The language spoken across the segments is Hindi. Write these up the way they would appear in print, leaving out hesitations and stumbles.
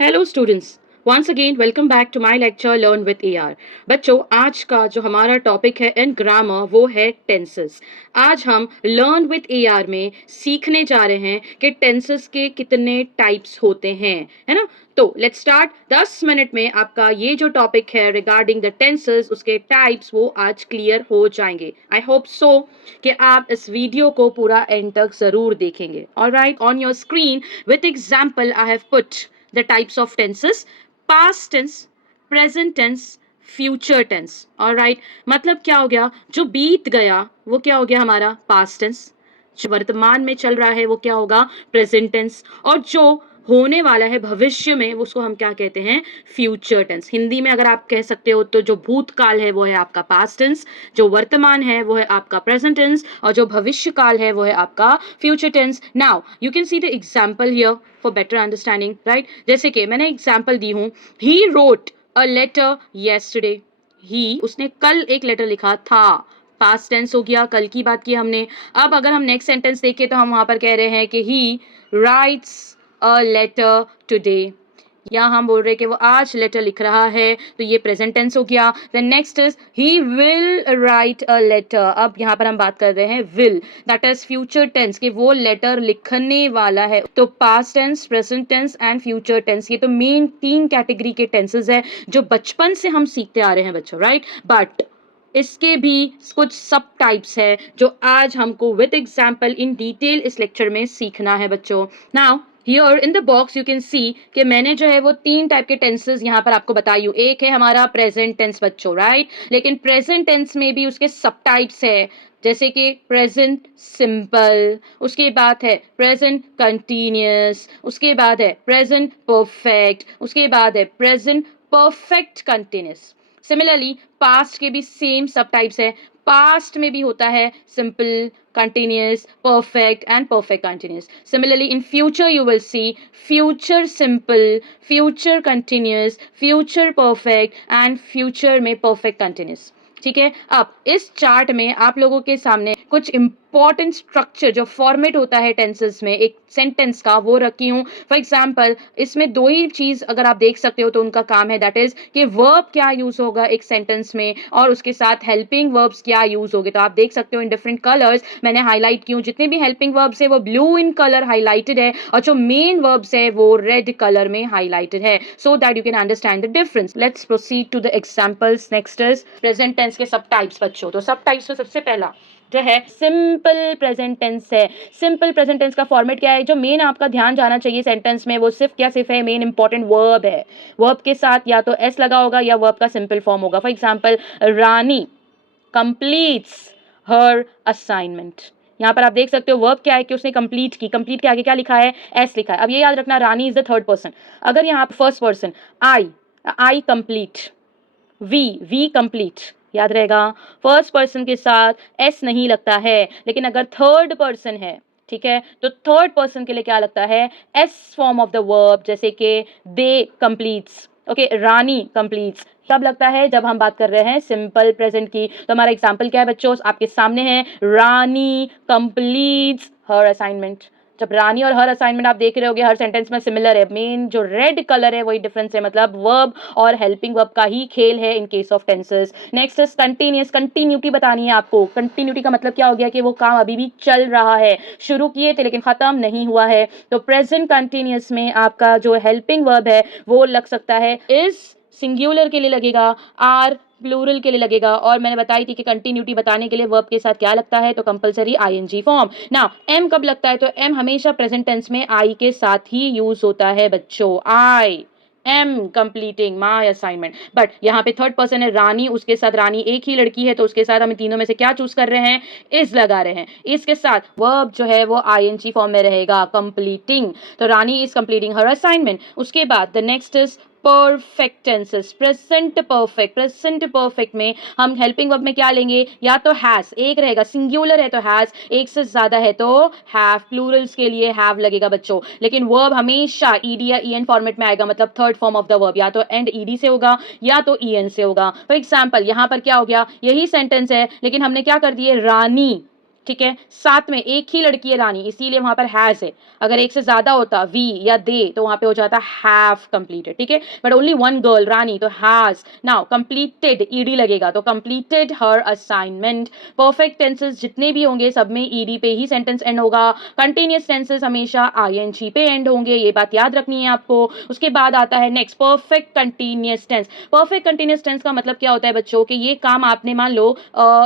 Hello students, once again welcome back to my lecture learn with AR. बच्चों, आज का जो हमारा टॉपिक है इन ग्रामर वो है टेंसेस। आज हम लर्न विद एआर में सीखने जा रहे हैं कि टेंसेस के कितने टाइप्स होते हैं, है ना। तो लेट्स स्टार्ट। 10 मिनट में आपका ये जो टॉपिक है रिगार्डिंग द टेंसेस, उसके टाइप्स वो आज क्लियर हो जाएंगे। आई होप सो कि आप इस वीडियो को पूरा एंड तक जरूर देखेंगे। Alright, on your screen with example I have put the types of tenses: past tense, present tense, future tense। alright, मतलब क्या हो गया, जो बीत गया वो क्या हो गया हमारा past tense, जो वर्तमान में चल रहा है वो क्या होगा प्रेजेंट टेंस, और जो होने वाला है भविष्य में उसको हम क्या कहते हैं फ्यूचर टेंस। हिंदी में अगर आप कह सकते हो तो जो भूतकाल है वो है आपका पास्ट टेंस, जो वर्तमान है वो है आपका प्रेजेंट टेंस, और जो भविष्य काल है वो है आपका future tense. Now you can see the example here for better understanding, right. जैसे कि मैंने एग्जांपल दी हूं, he wrote a letter yesterday. He, उसने कल एक लेटर लिखा था, पास्ट टेंस हो गया, कल की बात की हमने। अब अगर हम नेक्स्ट सेंटेंस देखें तो हम वहां पर कह रहे हैं कि he writes a letter today, या हम बोल रहे हैं कि वो आज लेटर लिख रहा है, तो ये प्रेजेंट टेंस हो गया। Then next is he will write a letter. अब यहाँ पर हम बात कर रहे हैं will, that is future tense, कि वो लेटर लिखने वाला है। तो past tense, present tense and future tense, ये तो मेन 3 कैटेगरी के टेंसेस है जो बचपन से हम सीखते आ रहे हैं बच्चों, राइट। बट इसके भी कुछ सब टाइप्स है जो आज हमको विद एग्जांपल इन डिटेल इस लेक्चर में सीखना है बच्चों। Now here in the box you can सी कि मैंने जो है वो 3 टाइप के टेंसेस यहाँ पर आपको बताई हूँ। एक है हमारा प्रेजेंट टेंस बच्चों, राइट, लेकिन प्रेजेंट टेंस में भी उसके सब टाइप्स है, जैसे कि प्रेजेंट सिंपल, उसके बाद है प्रेजेंट कंटिन्यूअस, उसके बाद है प्रेजेंट परफेक्ट, उसके बाद है present perfect continuous. Similarly past के भी सेम सब टाइप्स है। पास्ट में भी होता है simple, continuous, perfect and perfect continuous. Similarly in future you will see future simple, future continuous, future perfect and future में perfect continuous। ठीक है, अब इस चार्ट में आप लोगों के सामने कुछ इंपॉर्टेंट स्ट्रक्चर जो फॉर्मेट होता है टेंसेस में एक सेंटेंस का, वो रखी हूँ। फॉर एग्जांपल इसमें 2 ही चीज अगर आप देख सकते हो तो उनका काम है, दैट इज कि वर्ब क्या यूज होगा एक सेंटेंस में और उसके साथ हेल्पिंग वर्ब्स क्या यूज होंगे। तो आप देख सकते हो इन डिफरेंट कलर्स मैंने हाईलाइट की हूँ। जितने भी हेल्पिंग वर्ब्स है वो ब्लू इन कलर हाईलाइटेड है, और जो मेन वर्ब्स है वो रेड कलर में हाईलाइटेड है, so that you can understand the difference. Let's proceed to the examples. Next is present tense के सब टाइप्स बच्चों। तो सब टाइप्स में सबसे पहला जो है सिंपल प्रेजेंट टेंस है। सिंपल प्रेजेंट टेंस का फॉर्मेट क्या है, जो मेन आपका ध्यान जाना चाहिए सेंटेंस में वो सिर्फ क्या सिर्फ है, मेन इंपॉर्टेंट वर्ब है। वर्ब के साथ या तो एस लगा होगा या वर्ब का सिंपल फॉर्म होगा। For example Rani completes her assignment. यहाँ पर आप देख सकते हो वर्ब क्या है कि उसने कंप्लीट की, कंप्लीट के आगे क्या लिखा है, एस लिखा है। अब ये याद रखना Rani is the third person. अगर यहाँ first person I complete, we complete, याद रहेगा फर्स्ट पर्सन के साथ एस नहीं लगता है। लेकिन अगर थर्ड पर्सन है, ठीक है, तो थर्ड पर्सन के लिए क्या लगता है, S form of the verb, जैसे कि दे कंप्लीट्स, ओके, रानी कंप्लीट्स। कब लगता है, जब हम बात कर रहे हैं सिंपल प्रेजेंट की। तो हमारा एग्जांपल क्या है बच्चों, आपके सामने है रानी कंप्लीट्स हर असाइनमेंट। जब रानी और हर असाइनमेंट आप देख रहे होगे हर सेंटेंस में सिमिलर है, मेन जो रेड कलर है वही डिफरेंस है, मतलब वर्ब और हेल्पिंग वर्ब का ही खेल है in case of tenses. Next is continuous. Continuity बतानी है आपको। कंटिन्यूटी का मतलब क्या हो गया कि वो काम अभी भी चल रहा है, शुरू किए थे लेकिन खत्म नहीं हुआ है। तो प्रेजेंट कंटिन्यूअस में आपका जो हेल्पिंग वर्ब है वो लग सकता है इज सिंगुलर के लिए लगेगा, आर प्लूरल के लिए लगेगा, और मैंने बताई थी कि कंटिन्यूटी बताने के लिए वर्ब के साथ क्या लगता है, तो compulsory ING form. Now am कब लगता है, तो एम हमेशा प्रेजेंट टेंस में आई के साथ ही यूज होता है बच्चों। I am completing my assignment. But यहाँ पे थर्ड पर्सन है रानी, उसके साथ रानी एक ही लड़की है, तो उसके साथ हम तीनों में से क्या चूज कर रहे हैं, इज लगा रहे हैं। इसके साथ वर्ब जो है वो आईएनजी फॉर्म में रहेगा, कंप्लीटिंग। तो रानी इज कंप्लीटिंग हर असाइनमेंट। उसके बाद the next is perfect tenses. Present perfect, present perfect में हम हेल्पिंग वर्ब में क्या लेंगे, या तो हैज, एक रहेगा, सिंगुलर है तो हैज, एक से ज्यादा है तो हैव, प्लूरल्स के लिए हैव लगेगा बच्चों। लेकिन वर्ब हमेशा ईडी या ईएन फॉर्मेट में आएगा, मतलब third form of the verb, या तो एंड ईडी से होगा या तो ईएन से होगा। फॉर एग्जांपल यहाँ पर क्या हो गया, यही सेंटेंस है लेकिन हमने क्या कर दिए, रानी ठीक है। साथ में एक ही लड़की है रानी, इसीलिए वहां पर हैज है। अगर एक से ज्यादा होता वी या दे तो वहां पे हो जाता हैव कंप्लीटेड, ठीक है। बट ओनली वन गर्ल रानी, तो हैज। नाउ कंप्लीटेड ईडी लगेगा, तो completed her assignment. Perfect tenses जितने भी होंगे सब में ईडी पे ही सेंटेंस एंड होगा। कंटिन्यूअस टेंसेस हमेशा आईएनजी पे एंड होंगे, ये बात याद रखनी है आपको। उसके बाद आता है next perfect continuous tense. Perfect continuous tense का मतलब क्या होता है बच्चों, कि ये काम आपने मान लो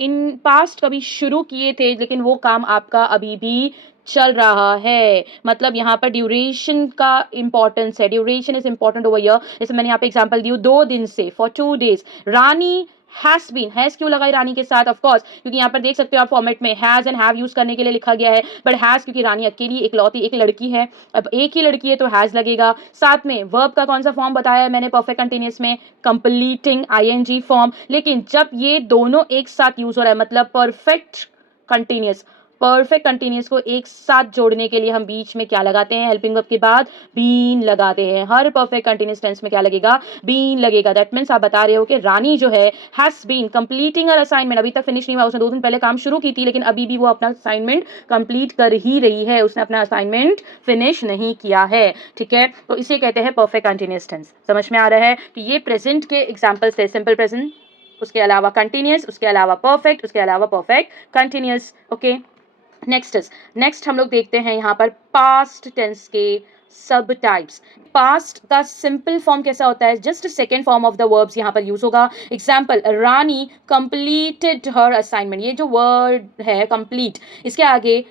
इन पास्ट कभी शुरू किए थे, लेकिन वो काम आपका अभी भी चल रहा है। मतलब यहाँ पर ड्यूरेशन का इंपॉर्टेंस है, duration is important over here. जैसे मैंने यहाँ पे एग्जांपल दी 2 दिन से, for 2 days. Rani has been, has क्यों लगाई रानी के साथ, ऑफ कोर्स क्योंकि यहाँ पर देख सकते हो आप फॉर्मेट में हैज एंड हैव यूज करने के लिए लिखा गया है, बट हैज क्योंकि रानी अकेली इकलौती एक लड़की है, अब एक ही लड़की है तो हैज लगेगा। साथ में वर्ब का कौन सा फॉर्म बताया है मैंने परफेक्ट कंटिन्यूअस में, कंप्लीटिंग आईएनजी फॉर्म। लेकिन जब ये दोनों एक साथ यूज हो रहा है, मतलब परफेक्ट कंटिन्यूअस, परफेक्ट कंटिन्यूअस को एक साथ जोड़ने के लिए हम बीच में क्या लगाते हैं, हेल्पिंग वर्ब के बाद बीन लगाते हैं। हर परफेक्ट कंटिन्यूअस टेंस में क्या लगेगा, बीन लगेगा। दैट मीन्स आप बता रहे हो कि रानी जो है has been completing her assignment, अभी तक फिनिश नहीं हुआ, उसने 2 दिन पहले काम शुरू की थी, लेकिन अभी भी वो अपना असाइनमेंट कंप्लीट कर ही रही है, उसने अपना असाइनमेंट फिनिश नहीं किया है, ठीक है। तो इसे कहते हैं परफेक्ट कंटिन्यूअस टेंस। समझ में आ रहा है कि ये प्रेजेंट के एग्जाम्पल्स थे, सिंपल प्रेजेंट, उसके अलावा कंटिन्यूअस, उसके अलावा परफेक्ट, उसके अलावा परफेक्ट कंटिन्यूअस, ओके। नेक्स्ट हम लोग देखते हैं यहाँ पर पास्ट टेंस के सब टाइप्स। पास्ट का सिंपल फॉर्म कैसा होता है, just second form of the verbs यहाँ पर यूज होगा। एग्जाम्पल, रानी कंप्लीटेड हर असाइनमेंट, ये जो वर्ड है कंप्लीट, इसके आगे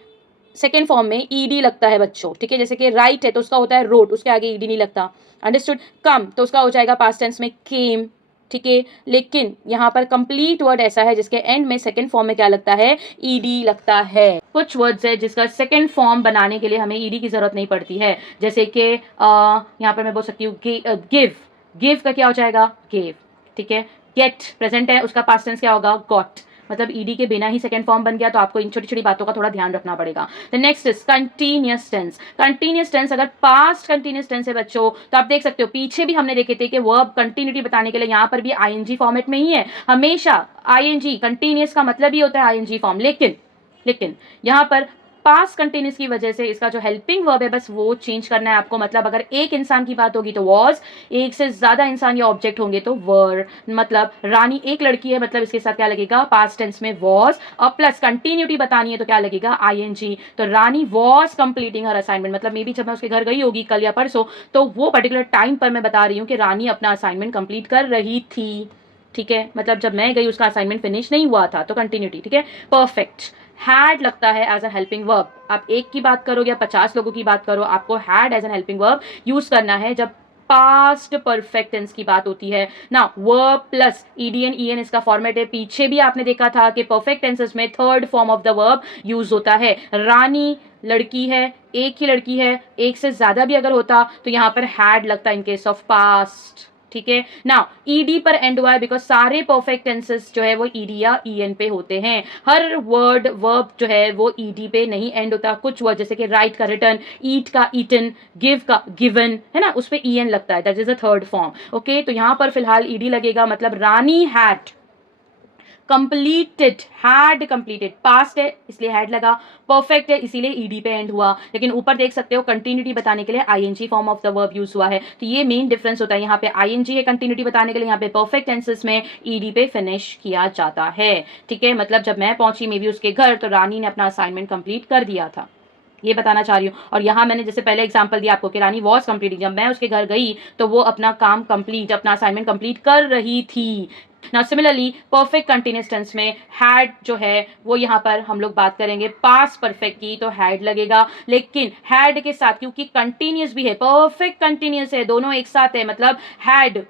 सेकेंड फॉर्म में ईडी लगता है बच्चों, ठीक है। जैसे कि राइट है तो उसका होता है रोट, उसके आगे ईडी नहीं लगता, अंडरस्टूड। कम तो उसका हो जाएगा पास्ट टेंस में केम, ठीक है। लेकिन यहाँ पर कंप्लीट वर्ड ऐसा है जिसके एंड में सेकंड फॉर्म में क्या लगता है, ईडी लगता है। कुछ वर्ड्स है जिसका सेकंड फॉर्म बनाने के लिए हमें ईडी की जरूरत नहीं पड़ती है, जैसे कि यहाँ पर मैं बोल सकती हूँ गिव, गिव का क्या हो जाएगा, गेव, ठीक है। गेट प्रेजेंट है, उसका पास्ट टेंस क्या होगा, गॉट। मतलब ईडी के बिना ही सेकंड फॉर्म बन गया, तो आपको इन छोटी छोटी बातों का थोड़ा ध्यान रखना पड़ेगा। The next is continuous tense. Continuous tense अगर पास्ट कंटीन्यूअस टेंस है बच्चों, तो आप देख सकते हो पीछे भी हमने देखे थे कि वर्ब कंटिन्यूटी बताने के लिए यहाँ पर भी आईएनजी फॉर्मेट में ही है। हमेशा आईएनजी कंटीन्यूअस का मतलब ही होता है आईएनजी फॉर्म, लेकिन यहाँ पर पास्ट कंटिन्यूअस की वजह से इसका जो हेल्पिंग वर्ब है बस वो चेंज करना है आपको। मतलब अगर एक इंसान की बात होगी तो वॉज, एक से ज्यादा इंसान या ऑब्जेक्ट होंगे तो वर। मतलब रानी एक लड़की है, मतलब इसके साथ क्या लगेगा, पास्ट टेंस में वॉज, और प्लस कंटिन्यूटी बतानी है तो क्या लगेगा, आईएनजी। तो रानी वॉज कंप्लीटिंग हर असाइनमेंट, मतलब मे बी जब मैं उसके घर गई होगी कल या परसों, तो वो पर्टिकुलर टाइम पर मैं बता रही हूँ कि रानी अपना असाइनमेंट कंप्लीट कर रही थी, ठीक है। मतलब जब मैं गई उसका असाइनमेंट फिनिश नहीं हुआ था, तो कंटिन्यूटी, ठीक है। परफेक्ट, हैड लगता है एज अ हेल्पिंग वर्ब। आप एक की बात करो या 50 लोगों की बात करो, आपको had as an helping verb use करना है जब पास्ट परफेक्ट टेंस की बात होती है ना। वर्ब प्लस ईडीएन ईएन इसका फॉर्मेट है। पीछे भी आपने देखा था कि परफेक्ट टेंसेस में third form of the verb use होता है। रानी लड़की है, एक ही लड़की है, एक से ज्यादा भी अगर होता तो यहाँ पर हैड लगता इन केस ऑफ पास्ट, ठीक है ना। ईडी पर एंड हुआ है बिकॉज सारे परफेक्ट टेंसेस जो है वो ईडी या ईएन पे होते हैं। हर वर्ड वर्ब जो है वो ईडी पे नहीं एंड होता। कुछ वर्ड जैसे कि राइट का रिटर्न, ईट का ईटन, गिव का गिवन, है ना, उस पे ईएन लगता है, that is a third form, okay. तो यहाँ पर फिलहाल ईडी लगेगा, मतलब Rani had completed, had completed, past है इसलिए हैड लगा, परफेक्ट है इसीलिए ईडी पे एंड हुआ। लेकिन ऊपर देख सकते हो कंटिन्यूटी बताने के लिए ING form of the verb use हुआ है, तो ये मेन डिफरेंस होता है। यहाँ पे आईएनजी है कंटिन्यूटी बताने के लिए, यहाँ पे परफेक्ट टेंसेस में ईडी पे फिनिश किया जाता है, ठीक है। मतलब जब मैं पहुंची मे बी उसके घर, तो रानी ने अपना असाइनमेंट कंप्लीट कर दिया था, ये बताना चाह रही हूँ। और यहाँ मैंने जैसे पहले एग्जांपल दिया आपको कि रानी वॉज कंप्लीटिंग, जब मैं उसके घर गई तो वो अपना काम कंप्लीट, अपना असाइनमेंट कंप्लीट कर रही थी। Now similarly perfect continuous tense में हैड जो है वो यहाँ पर हम लोग बात करेंगे पास्ट परफेक्ट की, तो हैड लगेगा। लेकिन हैड के साथ क्योंकि कंटिन्यूअस भी है, परफेक्ट कंटिन्यूअस है, दोनों एक साथ है, मतलब हैड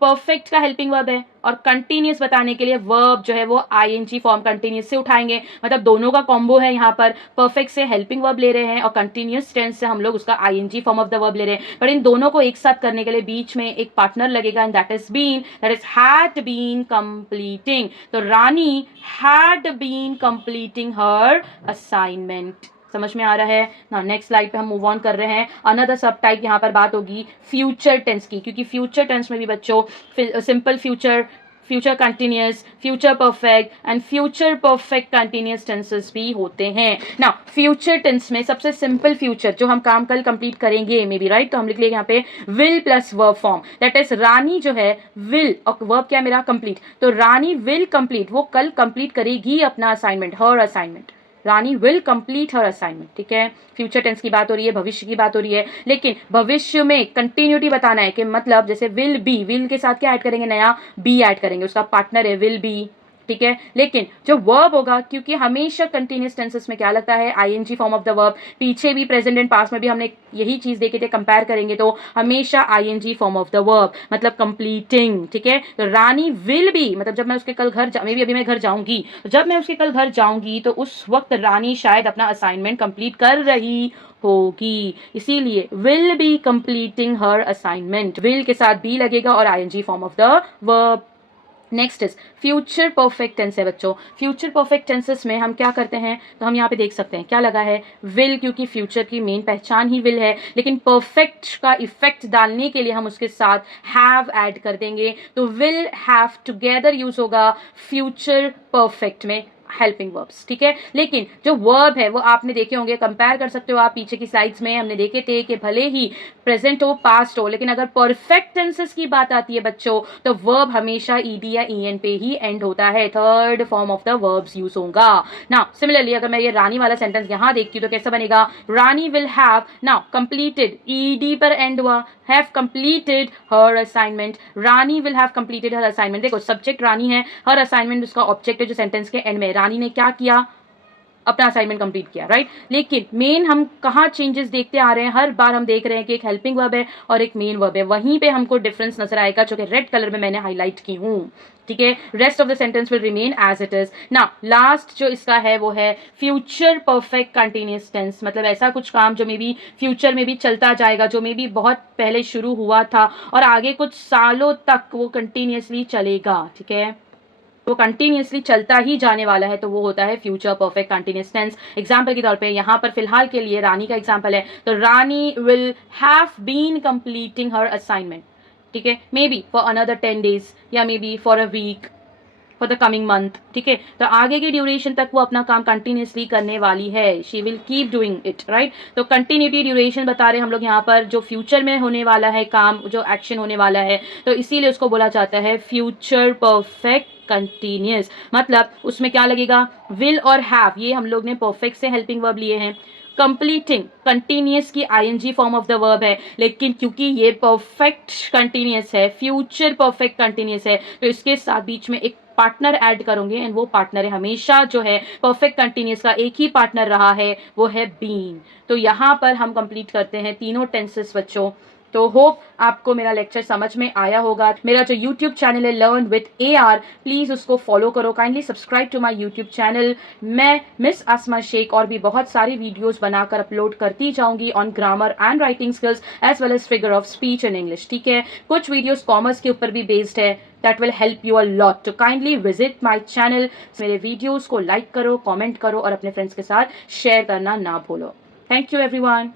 परफेक्ट का हेल्पिंग वर्ब है, और कंटिन्यूअस बताने के लिए वर्ब जो है वो आईएनजी फॉर्म कंटिन्यूअस से उठाएंगे। मतलब दोनों का कॉम्बो है, यहाँ पर परफेक्ट से हेल्पिंग वर्ब ले रहे हैं और कंटिन्यूअस टेंस से हम लोग उसका ING form of the verb ले रहे हैं। पर इन दोनों को एक साथ करने के लिए बीच में एक पार्टनर लगेगा, and that is had been completing. तो Rani had been completing her assignment. समझ में आ रहा है ना। नेक्स्ट स्लाइड पे हम मूव ऑन कर रहे हैं। अनदर सब टाइप यहाँ पर बात होगी फ्यूचर टेंस की, क्योंकि फ्यूचर टेंस में भी बच्चों simple future, future continuous, future perfect and future perfect continuous tenses भी होते हैं ना। फ्यूचर टेंस में सबसे सिंपल फ्यूचर जो हम काम कल कंप्लीट करेंगे मे बी, राइट, तो हम लिख लेंगे यहाँ पे will plus verb form, that is Rani जो है विल, और वर्ब क्या है मेरा कंप्लीट, तो रानी विल कंप्लीट, वो कल कंप्लीट करेगी अपना assignment, her assignment, Rani will complete her assignment, ठीक है। फ्यूचर टेंस की बात हो रही है, भविष्य की बात हो रही है, लेकिन भविष्य में कंटिन्यूटी बताना है कि मतलब जैसे विल बी, विल के साथ क्या ऐड करेंगे, नया बी ऐड करेंगे, उसका पार्टनर है विल बी, ठीक है। लेकिन जो वर्ब होगा, क्योंकि हमेशा कंटिन्यूस टेंसेस में क्या लगता है, ING form of the verb, पीछे भी प्रेजेंट एंड पास्ट में भी हमने यही चीज देखे थे, कंपेयर करेंगे तो हमेशा ING form of the verb, मतलब कंप्लीटिंग, ठीक है। तो रानी विल बी, मतलब जब मैं उसके कल घर मे भी अभी मैं घर जाऊंगी, जब मैं उसके कल घर जाऊंगी तो उस वक्त रानी शायद अपना असाइनमेंट कंप्लीट कर रही होगी, इसीलिए will be completing her assignment, will के साथ बी लगेगा और ING form of the verb. Next is future perfect tense है बच्चों। फ्यूचर परफेक्ट टेंसेस में हम क्या करते हैं, तो हम यहाँ पे देख सकते हैं क्या लगा है, विल, क्योंकि फ्यूचर की मेन पहचान ही विल है, लेकिन परफेक्ट का इफेक्ट डालने के लिए हम उसके साथ हैव ऐड कर देंगे, तो विल हैव टुगेदर यूज होगा फ्यूचर परफेक्ट में, हेल्पिंग वर्ब्स, ठीक है। लेकिन जो वर्ब है वो आपने देखे होंगे, कंपेयर कर सकते हो आप, पीछे की स्लाइड्स में हमने देखे थे कि भले ही प्रेजेंट हो पास्ट हो, लेकिन अगर परफेक्ट टेंसेस की बात आती है बच्चों, तो वर्ब हमेशा ईडी या ईएन पे ही एंड होता है, third form of the verbs use होगा ना। सिमिलरली अगर मैं ये रानी वाला सेंटेंस यहाँ देखती हूँ तो कैसा बनेगा, Rani will have now completed, ED पर एंड हुआ, have completed her assignment, Rani will have completed her assignment. देखो सब्जेक्ट रानी है, हर असाइनमेंट उसका ऑब्जेक्ट है जो सेंटेंस के एंड में, रानी ने क्या किया, अपना असाइनमेंट कंप्लीट किया, राइट। लेकिन मेन हम कहाँ चेंजेस देखते आ रहे हैं, हर बार हम देख रहे हैं कि एक हेल्पिंग वर्ब है और एक मेन वर्ब है, वहीं पे हमको डिफरेंस नजर आएगा जो कि रेड कलर में मैंने हाईलाइट की हूँ, ठीक है। Rest of the sentence will remain as it is ना। लास्ट जो इसका है वो है फ्यूचर परफेक्ट कंटिन्यूस टेंस, मतलब ऐसा कुछ काम जो मे बी फ्यूचर में भी चलता जाएगा, जो मे बी बहुत पहले शुरू हुआ था और आगे कुछ सालों तक वो कंटिन्यूसली चलेगा, ठीक है, वो कंटिन्यूसली चलता ही जाने वाला है, तो वो होता है future perfect continuous tense. Example के तौर पे यहाँ पर फिलहाल के लिए रानी का एग्जाम्पल है, तो Rani will have been completing her assignment, ठीक है, maybe for another 10 days या maybe for a week, for the coming month, ठीक है। तो आगे की ड्यूरेशन तक वो अपना काम कंटिन्यूसली करने वाली है, she will keep doing it, right. तो कंटिन्यूटी ड्यूरेशन बता रहे हम लोग यहाँ पर, जो फ्यूचर में होने वाला है काम, जो एक्शन होने वाला है, तो इसीलिए उसको बोला जाता है फ्यूचर परफेक्ट कंटिन्यूस। मतलब उसमें क्या लगेगा, विल और हैव, ये हम लोग ने परफेक्ट से हेल्पिंग वर्ब लिए हैं, कंप्लीटिंग कंटिन्यूस की ING form of the verb है, लेकिन क्योंकि ये परफेक्ट कंटिन्यूस है, फ्यूचर परफेक्ट कंटिन्यूस है, तो इसके साथ बीच में एक पार्टनर ऐड करोगे, एंड वो पार्टनर है हमेशा जो है परफेक्ट कंटिन्यूस का एक ही पार्टनर रहा है, वो है बीन। तो यहाँ पर हम कंप्लीट करते हैं तीनों टेंसेस बच्चों। तो होप आपको मेरा लेक्चर समझ में आया होगा। मेरा जो यूट्यूब चैनल है लर्न विद AR, प्लीज़ उसको फॉलो करो, kindly subscribe to my YouTube channel. मैं मिस आसमा शेख और भी बहुत सारी वीडियोस बनाकर अपलोड करती जाऊंगी on grammar and writing skills as well as figure of speech in English, ठीक है। कुछ वीडियोस कॉमर्स के ऊपर भी बेस्ड है, that will help you a lot, तो काइंडली विजिट माई चैनल। मेरे वीडियोज़ को लाइक करो, कॉमेंट करो और अपने फ्रेंड्स के साथ शेयर करना ना भूलो। Thank you everyone.